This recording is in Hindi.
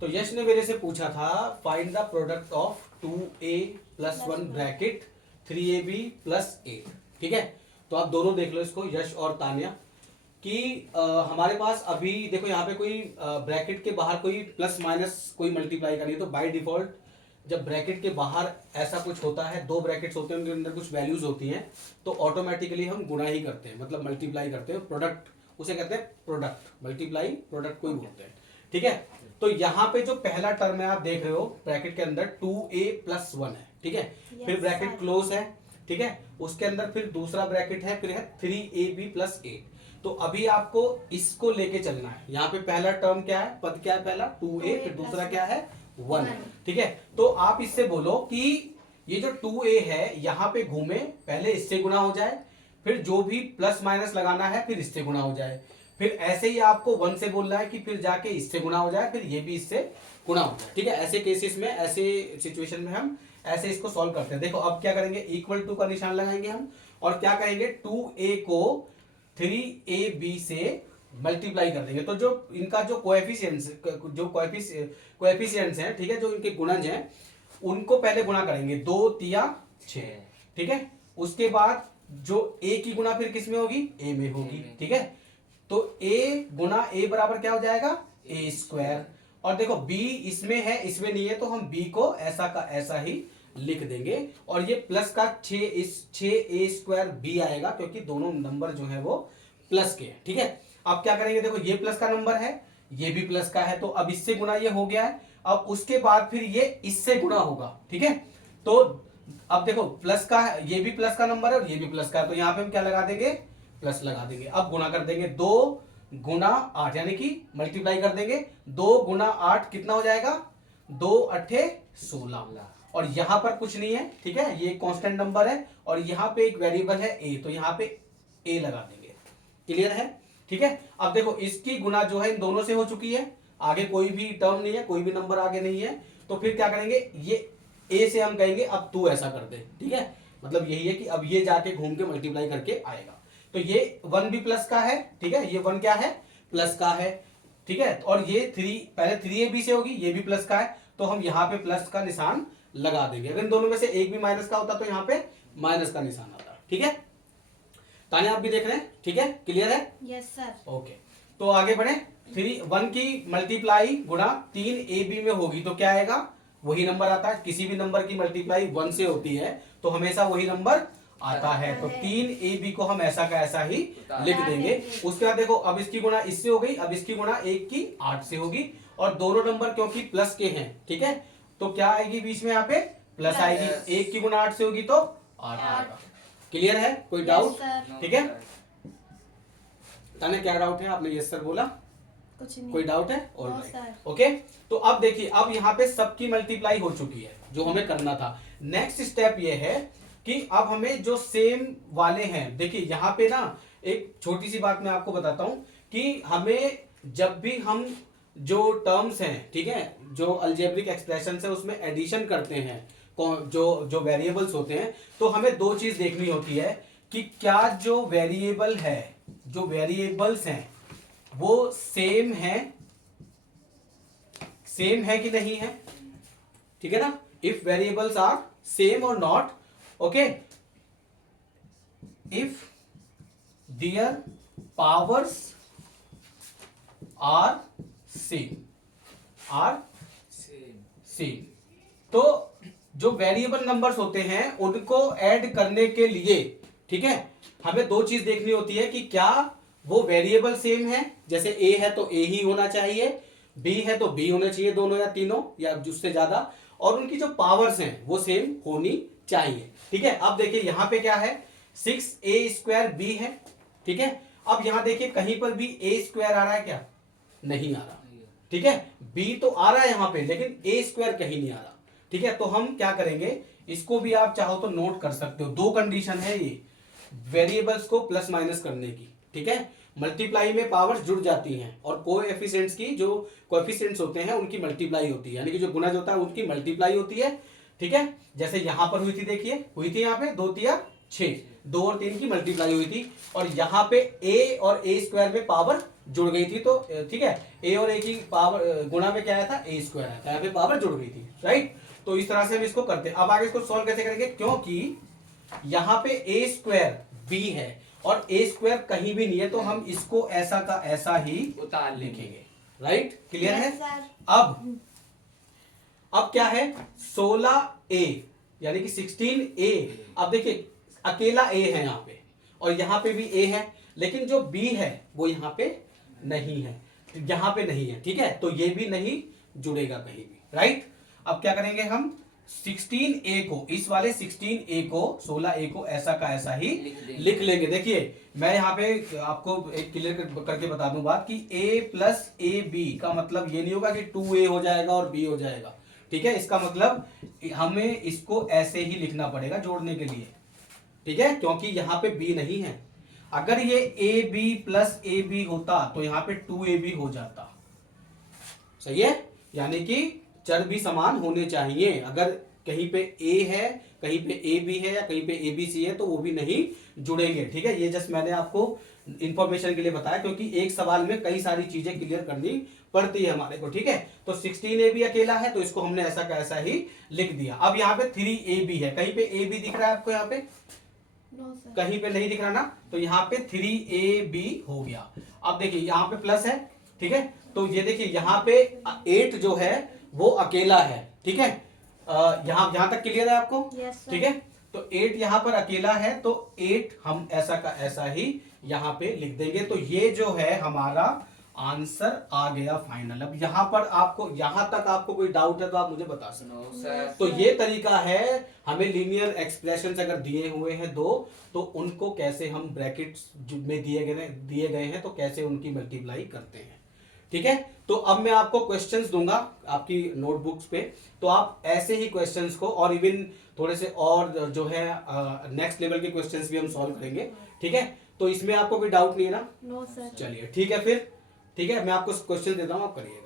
तो यश ने मेरे से पूछा था find the product of 2a plus 1 bracket 3ab plus 8। ठीक है, तो आप दोनों देख लो इसको, यश और तान्या, कि हमारे पास अभी देखो यहाँ पे कोई ब्रैकेट के बाहर कोई प्लस माइनस कोई मल्टीप्लाई करिए तो बाय डिफॉल्ट जब ब्रैकेट के बाहर ऐसा कुछ होता है, दो ब्रैकेट्स होते हैं उनके अंदर कुछ वैल्यूज होती हैं, तो ऑटोमेटिकली हम गुणा ही करते हैं, मतलब मल्टीप्लाई करते हैं। प्रोडक्ट उसे कहते हैं, प्रोडक्ट मल्टीप्लाई प्रोडक्ट को ही बोलते हैं। ठीक है, तो यहाँ पे जो पहला टर्म है आप देख रहे हो ब्रैकेट के अंदर 2a प्लस 1 है। ठीक है, फिर ब्रैकेट क्लोज है। ठीक है, उसके अंदर फिर दूसरा ब्रैकेट है, फिर है 3ab प्लस 8। तो अभी आपको इसको लेके चलना है। यहाँ पे पहला टर्म क्या है, पद क्या है, पहला 2a, फिर दूसरा क्या है 1। ठीक है, तो आप इससे बोलो कि ये जो 2a है यहाँ पे घूमे, पहले इससे गुना हो जाए, फिर जो भी प्लस माइनस लगाना है फिर इससे गुना हो जाए, फिर ऐसे ही आपको 1 से बोलना है कि फिर जाके इससे गुना हो जाए, फिर ये भी इससे गुना हो जाए। ठीक है, ऐसे केसेस में, ऐसे सिचुएशन में हम ऐसे इसको सॉल्व करते हैं। देखो अब क्या करेंगे, इक्वल टू का निशान लगाएंगे हम और क्या करेंगे, 2a को 3ab से मल्टीप्लाई कर देंगे। तो जो इनका जो कोएफिशिएंट्स हैं, ठीक है, जो इनके गुणज हैं उनको पहले गुणा करेंगे, 2 तिया 6। ठीक है, उसके बाद जो a की गुणा फिर किस में होगी, a में होगी। ठीक है, तो a गुना a बराबर क्या हो जाएगा, a स्क्वायर। और देखो b इसमें है इसमें नहीं है, तो हम b को ऐसा का ऐसा ही लिख देंगे और ये प्लस का 6a स्क्वायर b आएगा, क्योंकि दोनों नंबर जो है वो प्लस के हैं। ठीक है, अब क्या करेंगे, देखो ये प्लस का नंबर है, ये भी प्लस का है, तो अब इससे गुना ये हो गया है। अब उसके बाद फिर ये इससे गुना होगा। ठीक है, तो अब देखो प्लस का, ये भी प्लस का नंबर है और ये भी प्लस का है, तो यहां पे हम क्या लगा देंगे, प्लस लगा देंगे। अब गुणा कर देंगे, 2 गुना 8 यानी कि मल्टीप्लाई कर देंगे, 2 गुना 8 कितना हो जाएगा, 2 अट्ठे 16। और यहां पर कुछ नहीं है। ठीक है, ये कांस्टेंट नंबर है और यहां पे एक वेरिएबल है a, तो यहां पे a लगा देंगे। क्लियर है। ठीक है, अब देखो इसकी गुना जो है इन दोनों से हो चुकी है, आगे कोई भी टर्म नहीं है, कोई भी नंबर आगे नहीं है, तो फिर क्या करेंगे, ये a से हम कहेंगे अब तू ऐसा कर दे। ठीक है, मतलब यही है कि अब ये जाके घूम के मल्टीप्लाई करके आएगा, तो ये 1 भी प्लस का है। ठीक है, ये 1 क्या है, प्लस का है। ठीक है, और ये 3 पहले 3ab से होगी, ये भी प्लस का है, तो हम यहाँ पे प्लस का निशान लगा देंगे। अगर इन दोनों में से एक भी माइनस का होता तो यहाँ पे माइनस का निशान आता। ठीक है, ताने आप भी देख रहे हैं। ठीक है, क्लियर है, यस सर। ओके, तो आगे बढ़े। 1 की मल्टीप्लाई गुणा 3ab में होगी तो क्या आएगा, वही नंबर आता है। किसी भी नंबर की मल्टीप्लाई 1 से होती है तो हमेशा वही नंबर आता है, तो 3ab को हम ऐसा का ऐसा ही लिख देंगे। उसके बाद देखो अब इसकी गुणा इससे हो गई, अब इसकी गुणा 1 की 8 से होगी, और दोनों नंबर क्योंकि प्लस के हैं, ठीक है, तो क्या आएगी बीच में, यहाँ पे प्लस आएगी। 1 की गुणा 8 से होगी तो 8 आएगा। क्लियर है, कोई डाउट? ठीक है, ताने क्या डाउट है, आपने यस सर बोला, कुछ नहीं, कोई डाउट है? Know alright, sir. ओके, तो अब देखिए, अब यहाँ पे सबकी मल्टीप्लाई हो चुकी है जो हमें करना था। नेक्स्ट स्टेप ये है कि अब हमें जो सेम वाले हैं, देखिए यहाँ पे ना एक छोटी सी बात मैं आपको बताता हूं कि हमें जब भी हम जो टर्म्स हैं, ठीक है, जो अलजेब्रिक एक्सप्रेशन है उसमें एडिशन करते हैं, जो वेरिएबल्स होते हैं, तो हमें दो चीज देखनी होती है कि क्या जो वेरिएबल है, जो वेरिएबल्स हैं वो सेम है कि नहीं है। ठीक है ना, इफ वेरिएबल्स आर सेम और not, okay, if their powers are same, तो जो वेरिएबल नंबर्स होते हैं उनको ऐड करने के लिए, ठीक है, हमें दो चीज देखनी होती है कि क्या वो वेरिएबल सेम है, जैसे a है तो a ही होना चाहिए, b है तो b होना चाहिए, दोनों या तीनों या उससे ज्यादा, और उनकी जो पावर्स हैं वो सेम होनी चाहिए। ठीक है, अब देखिए यहां पे क्या है, 6a स्क्वायर b है। ठीक है, अब यहां देखिए कहीं पर भी a स्क्वायर आ रहा है क्या, नहीं आ रहा। ठीक है, b तो आ रहा है यहां पे, लेकिन a स्क्वायर कहीं नहीं आ रहा। ठीक है, तो हम क्या करेंगे, इसको भी आप चाहो तो नोट कर सकते हो, दो कंडीशन है ये वेरिएबल्स को प्लस माइनस करने की। ठीक है, मल्टीप्लाई में पावर्स जुड़ जाती हैं और कोएफिशिएंट्स की, जो कोएफिशिएंट्स होते हैं उनकी मल्टीप्लाई होती है, यानी कि जो गुणज होता है उनकी मल्टीप्लाई होती है। ठीक है, जैसे यहां पर हुई थी, देखिए हुई थी यहाँ पे 2 तिया 6, 2 और 3 की मल्टीप्लाई हुई थी और यहाँ पे a और a स्क्वायर में पावर जुड़ गई थी, तो ठीक है, a और a की पावर गुणा में क्या आया था, a स्क्वायर आया था, यहाँ पे पावर जुड़ गई थी, राइट। तो इस तरह से हम इसको करते हैं। अब आगे इसको सॉल्व कैसे करेंगे, क्योंकि यहाँ पे a स्क्वायर b है और a स्क्वायर कहीं भी नहीं है, तो हम इसको ऐसा का ऐसा ही उतार लिखेंगे, राइट, क्लियर है। Yes, sir. अब क्या है, 16a यानी कि 16a। अब देखिए अकेला a है यहाँ पे और यहाँ पे भी a है, लेकिन जो b है वो यहाँ पे नहीं है, यहाँ पे नहीं है, ठीक है, तो ये भी नहीं जुड़ेगा कहीं भी, राइट। अब क्या करेंगे हम, 16a को, इस वाले 16a को 16a को ऐसा का ऐसा ही लिख लेंगे। देखिए मैं यहाँ पे आपको एक क्लियर करके बता दूं बात कि a प्लस ए बी का मतलब ये नहीं होगा कि 2a हो जाएगा और b हो जाएगा, ठीक है। इसका मतलब हमें इसको ऐसे ही लिखना पड़ेगा जोड़ने के लिए, ठीक है, क्योंकि यहाँ पे b नहीं है। अगर ये a b plus a b होता तो यहाँ पे 2ab हो जाता, सही है, यानी कि चर भी समान होने चाहिए। अगर कहीं पे a है, कहीं पे ab है या कहीं पे abc है तो वो भी नहीं जुड़ेंगे, ठीक है। ये जस्ट मैंने आपको इंफॉर्मेशन के लिए बताया, क्योंकि एक सवाल में कई सारी चीजें क्लियर करनी पड़ती है हमारे को, ठीक है। तो 16ab अकेला है तो इसको हमने ऐसा का ऐसा ही लिख दिया। अब यहाँ पे 3ab है, कहीं पे ab दिख रहा है आपको, यहाँ पे No, sir. कहीं पे नहीं दिख रहा ना, तो यहाँ पे 3ab हो गया। अब देखिए यहाँ पे प्लस है, ठीक है, तो ये देखिए यहाँ पे 8 जो है वो अकेला है, ठीक है। यहाँ तक क्लियर है आपको, Yes, sir. ठीक है। तो 8 यहाँ पर अकेला है तो 8 हम ऐसा का ऐसा ही यहाँ पे लिख देंगे। तो ये जो है हमारा आंसर आ गया फाइनल। अब यहाँ पर आपको, यहाँ तक आपको कोई डाउट है तो आप मुझे बता सकते हो। No sir. तो ये तरीका है, हमें लीनियर एक्सप्रेशंस अगर दिए हुए हैं दो, तो उनको कैसे हम ब्रैकेट्स में दिए गए हैं तो कैसे उनकी मल्टीप्लाई करते हैं, ठीक है। तो अब मैं आपको क्वेश्चंस दूंगा आपकी नोटबुक्स पे, तो आप ऐसे ही क्वेश्चंस को और इवन थोड़े से और जो है नेक्स्ट लेवल के क्वेश्चंस भी हम सॉल्व करेंगे, ठीक है। तो इसमें आपको कोई डाउट नहीं है ना, No, sir. चलिए ठीक है फिर, ठीक है, मैं आपको क्वेश्चन देता हूँ, आप करिएगा।